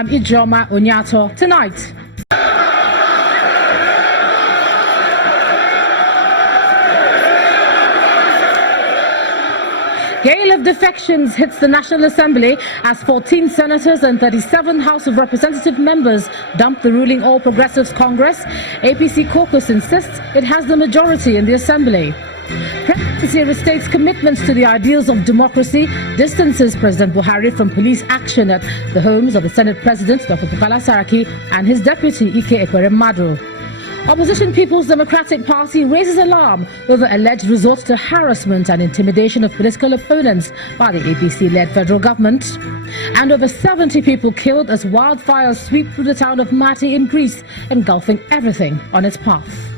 I'm Ijoma Onyato. Tonight, gale of defections hits the National Assembly as 14 senators and 37 House of Representative members dump the ruling All Progressives Congress. APC caucus insists it has the majority in the Assembly. Presidency restates commitments to the ideals of democracy, distances President Buhari from police action at the homes of the Senate President, Dr. Bukola Saraki, and his deputy, Ike Ekweremadu. Opposition People's Democratic Party raises alarm over alleged resort to harassment and intimidation of political opponents by the APC-led federal government. And over 70 people killed as wildfires sweep through the town of Mati in Greece, engulfing everything on its path.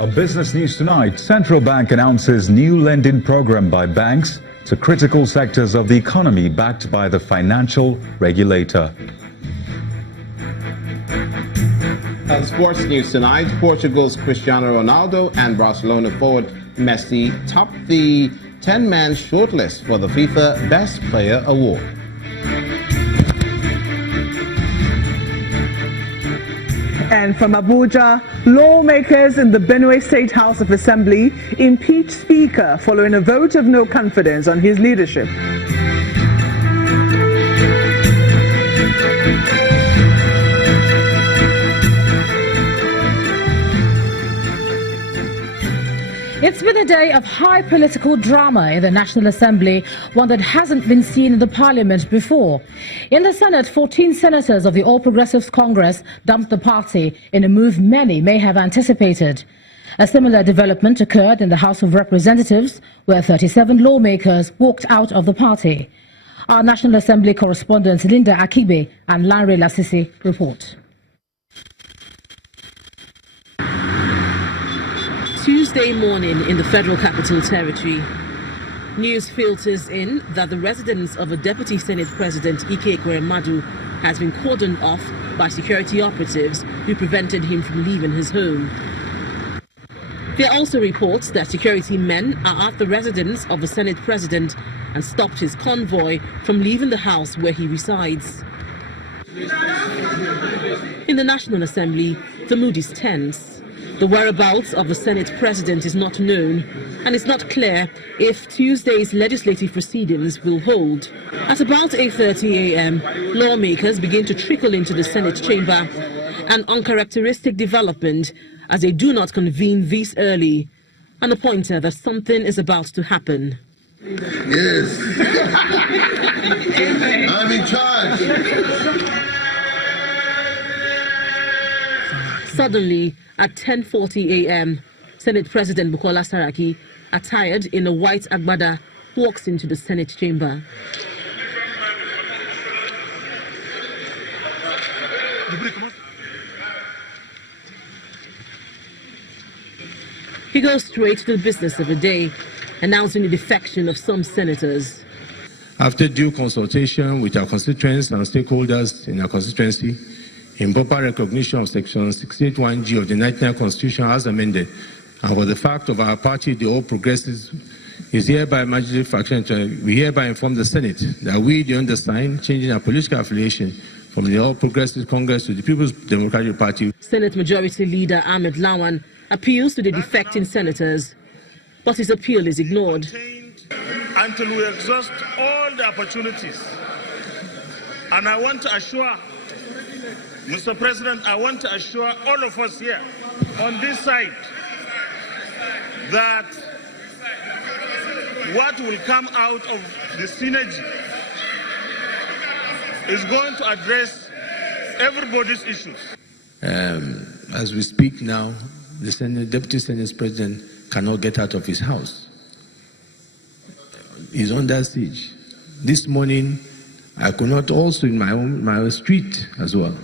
On Business News tonight, Central Bank announces new lending program by banks to critical sectors of the economy backed by the financial regulator. On Sports News tonight, Portugal's Cristiano Ronaldo and Barcelona forward Messi topped the 10-man shortlist for the FIFA Best Player Award. And from Abuja, lawmakers in the Benue State House of Assembly impeach Speaker following a vote of no confidence on his leadership. It's been a day of high political drama in the National Assembly, one that hasn't been seen in the Parliament before. In the Senate, 14 senators of the All Progressives Congress dumped the party in a move many may have anticipated. A similar development occurred in the House of Representatives, where 37 lawmakers walked out of the party. Our National Assembly correspondents Linda Akibe and Lanre Lasisi report. Tuesday morning in the Federal Capital Territory, news filters in that the residence of a Deputy Senate President, Ike Ekweremadu, has been cordoned off by security operatives who prevented him from leaving his home. There are also reports that security men are at the residence of the Senate President and stopped his convoy from leaving the house where he resides. In the National Assembly, the mood is tense. The whereabouts of the Senate President is not known, and it's not clear if Tuesday's legislative proceedings will hold. At about 8:30 a.m., lawmakers begin to trickle into the Senate chamber, an uncharacteristic development as they do not convene this early, and a pointer that something is about to happen. Yes. I'm in charge. Suddenly, at 10:40 a.m., Senate President Bukola Saraki, attired in a white agbada, walks into the Senate chamber. He goes straight to the business of the day, announcing the defection of some senators. After due consultation with our constituents and stakeholders in our constituency, in proper recognition of Section 68(1)(g) of the 1999 Constitution as amended, and for the fact of our party, the All Progressives, is hereby majority faction, we hereby inform the Senate that we, the undersigned, changing our political affiliation from the All Progressives Congress to the People's Democratic Party. Senate Majority Leader Ahmed Lawan appeals to the defecting senators, but his appeal is ignored. Until we exhaust all the opportunities. And I want to assure, Mr. President, I want to assure all of us here on this side that what will come out of the synergy is going to address everybody's issues. As we speak now, the Deputy Senate President cannot get out of his house. He's under siege. This morning, I could not also in my own street as well.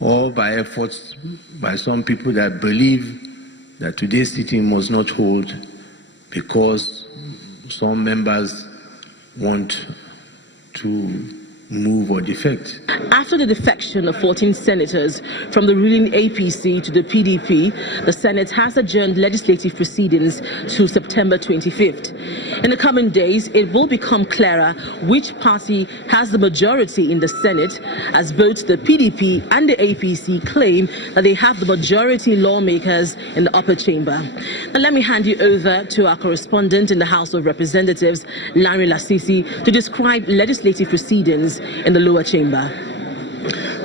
All by efforts by some people that believe that today's sitting must not hold because some members want to move or defect. After the defection of 14 senators from the ruling APC to the PDP, the Senate has adjourned legislative proceedings to September 25th. In the coming days, it will become clearer which party has the majority in the Senate, as both the PDP and the APC claim that they have the majority lawmakers in the upper chamber. Now let me hand you over to our correspondent in the House of Representatives, Larry Lasisi, to describe legislative proceedings in the lower chamber.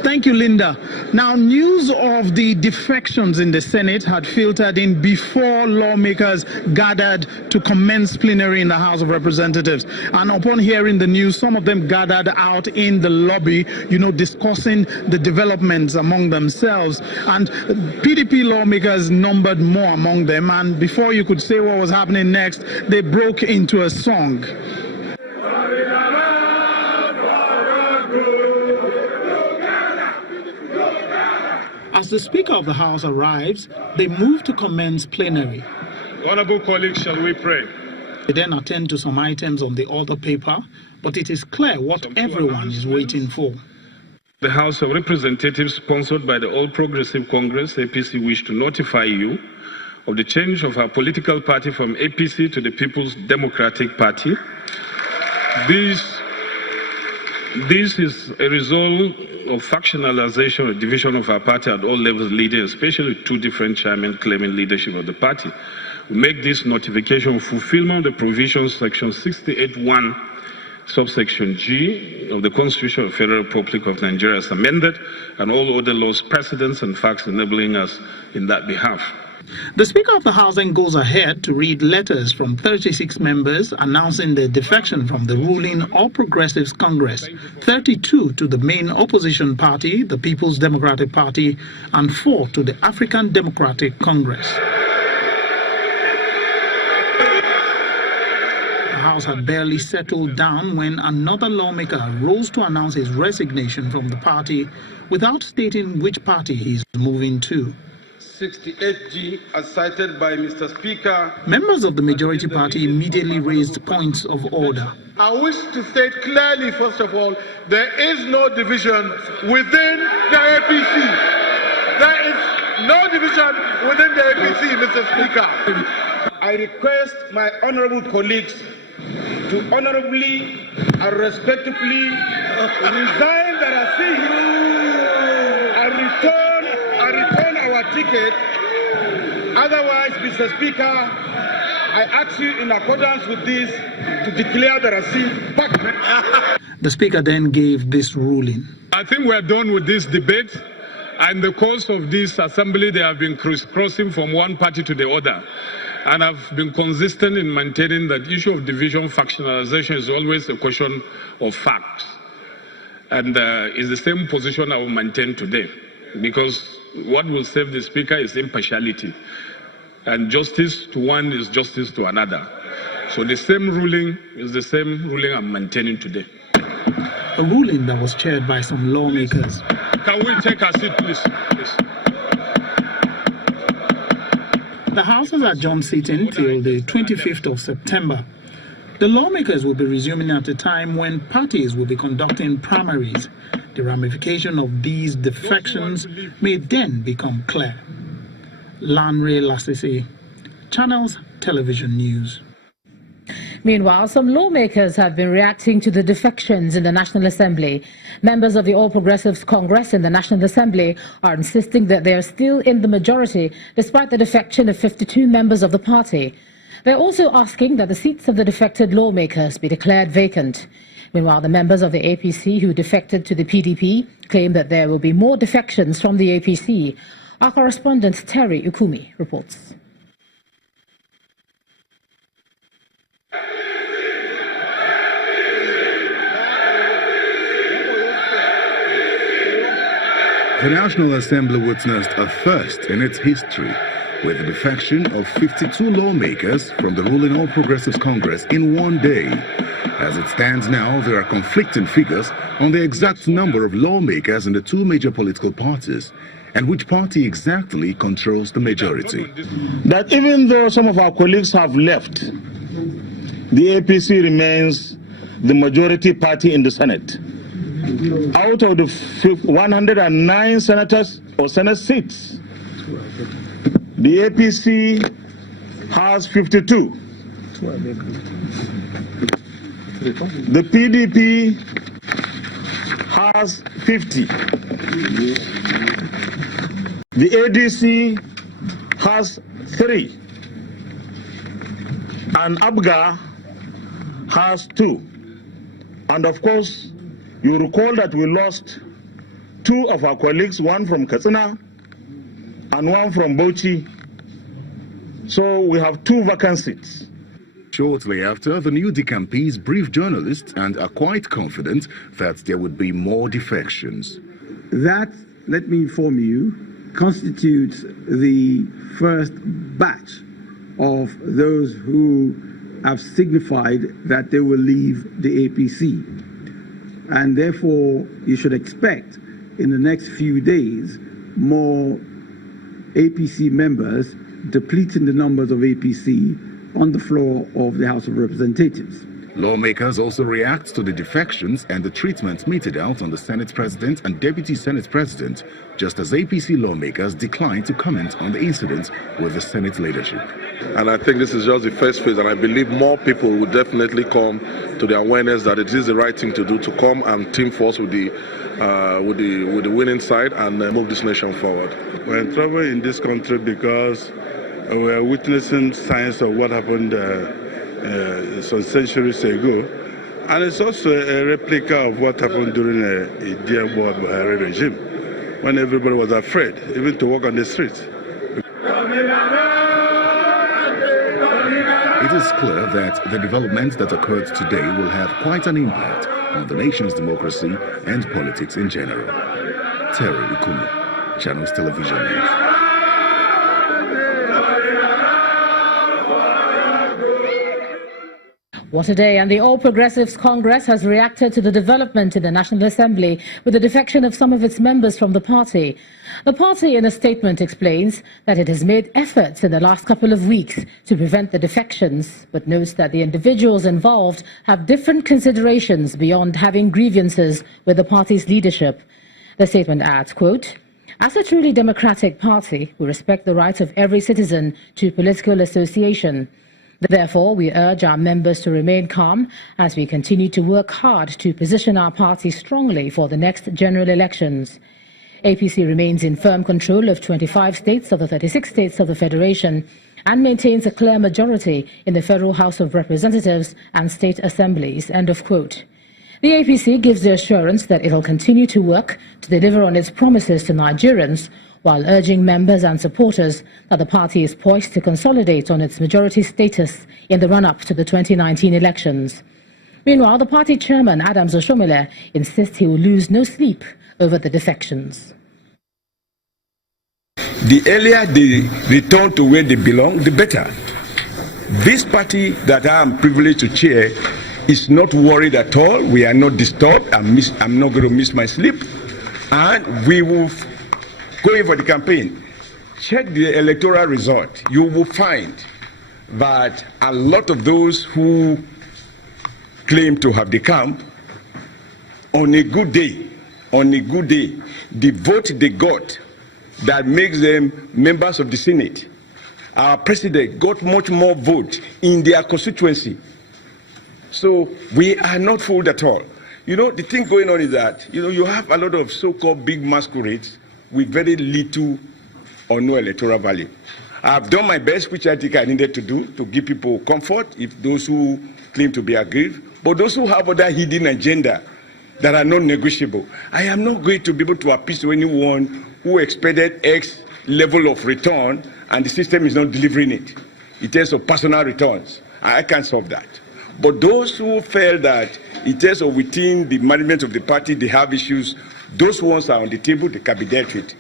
Thank you, Linda. Now, news of the defections in the Senate had filtered in before lawmakers gathered to commence plenary in the House of Representatives. And upon hearing the news, some of them gathered out in the lobby, discussing the developments among themselves. And PDP lawmakers numbered more among them. And before you could say what was happening next, they broke into a song. As the Speaker of the House arrives, they move to commence plenary. Honorable colleagues, shall we pray? They then attend to some items on the other paper, but it is clear what everyone is waiting for. The House of Representatives, sponsored by the All Progressive Congress, APC, wish to notify you of the change of our political party from APC to the People's Democratic Party. This is a result of factionalization or division of our party at all levels, leading especially two different chairmen claiming leadership of the party. We make this notification fulfillment of the provisions section 68(1) subsection G of the Constitution of the Federal Republic of Nigeria as amended, and all other laws, precedents, and facts enabling us in that behalf. The Speaker of the House then goes ahead to read letters from 36 members announcing their defection from the ruling All Progressives Congress, 32 to the main opposition party, the People's Democratic Party, and 4 to the African Democratic Congress. The House had barely settled down when another lawmaker rose to announce his resignation from the party without stating which party he is moving to. 68G, as cited by Mr. Speaker. Members of the majority party immediately raised points of order. I wish to state clearly, first of all, there is no division within the APC. There is no division within the APC, Mr. Speaker. I request my honorable colleagues to honorably and respectfully resign that I see you and return our ticket. Otherwise, Mr. Speaker, I ask you in accordance with this to declare the receipt back. The Speaker then gave this ruling. I think we are done with this debate. In the course of this assembly, they have been crisscrossing from one party to the other. And I've been consistent in maintaining that issue of division, factionalization is always a question of facts. And it's the same position I will maintain today. Because what will save the Speaker is impartiality. And justice to one is justice to another. So the same ruling is the same ruling I'm maintaining today. A ruling that was chaired by some lawmakers. Can we take a seat, please? The House has adjourned sitting till the 25th of September. The lawmakers will be resuming at a time when parties will be conducting primaries. The ramification of these defections may then become clear. Lanre Lasisi, Channels Television News. Meanwhile, some lawmakers have been reacting to the defections in the National Assembly. Members of the All Progressives Congress in the National Assembly are insisting that they are still in the majority despite the defection of 52 members of the party. They're also asking that the seats of the defected lawmakers be declared vacant. Meanwhile, the members of the APC who defected to the PDP claim that there will be more defections from the APC. Our correspondent Terry Ukumi reports. The National Assembly witnessed a first in its history with the defection of 52 lawmakers from the ruling All Progressives Congress in one day. As it stands now, there are conflicting figures on the exact number of lawmakers in the two major political parties and which party exactly controls the majority. That even though some of our colleagues have left, the APC remains the majority party in the Senate. out of the 109 senators or Senate seats, the APC has 52. The PDP has 50. The ADC has 3. And ABGA has 2. And of course, you recall that we lost 2 of our colleagues, one from Katsina and one from Bauchi. So we have 2 vacant seats. Shortly after, the new decampees briefed journalists and are quite confident that there would be more defections. That, let me inform you, constitutes the first batch of those who have signified that they will leave the APC. And therefore, you should expect in the next few days more APC members depleting the numbers of APC on the floor of the House of Representatives. Lawmakers also react to the defections and the treatment meted out on the Senate President and Deputy Senate President, just as APC lawmakers declined to comment on the incident with the Senate leadership. And I think this is just the first phase, and I believe more people will definitely come to the awareness that it is the right thing to do, to come and team force with the winning side and move this nation forward. We're in trouble in this country because we are witnessing signs of what happened some centuries ago, and it's also a replica of what happened during a dear Buhari regime, when everybody was afraid even to walk on the streets. It is clear that the developments that occurred today will have quite an impact on the nation's democracy and politics in general. Terry Ikumi, Channels Television News. What a day, and the All Progressives Congress has reacted to the development in the National Assembly with the defection of some of its members from the party. The party in a statement explains that it has made efforts in the last couple of weeks to prevent the defections, but notes that the individuals involved have different considerations beyond having grievances with the party's leadership. The statement adds, quote, "As a truly democratic party, we respect the right of every citizen to political association. Therefore, we urge our members to remain calm as we continue to work hard to position our party strongly for the next general elections." APC remains in firm control of 25 states of the 36 states of the Federation and maintains a clear majority in the Federal House of Representatives and state assemblies. End of quote. The APC gives the assurance that it will continue to work to deliver on its promises to Nigerians, while urging members and supporters that the party is poised to consolidate on its majority status in the run-up to the 2019 elections. Meanwhile, the party chairman, Adams Oshomole, insists he will lose no sleep over the defections. The earlier they return to where they belong, the better. This party that I am privileged to chair is not worried at all. We are not disturbed. I'm not going to miss my sleep. And we will going for the campaign. Check the electoral result. You will find that a lot of those who claim to have the camp, on a good day, the vote they got that makes them members of the Senate. Our president got much more vote in their constituency. So we are not fooled at all. You know, the thing going on is that, you have a lot of so-called big masquerades with very little or no electoral value. I've done my best, which I think I needed to do, to give people comfort, if those who claim to be aggrieved, but those who have other hidden agenda that are non-negotiable. I am not going to be able to appease to anyone who expected X level of return and the system is not delivering it in terms of personal returns. I can't solve that. But those who felt that in terms of within the management of the party, they have issues, those ones are on the table, they can be dealt with.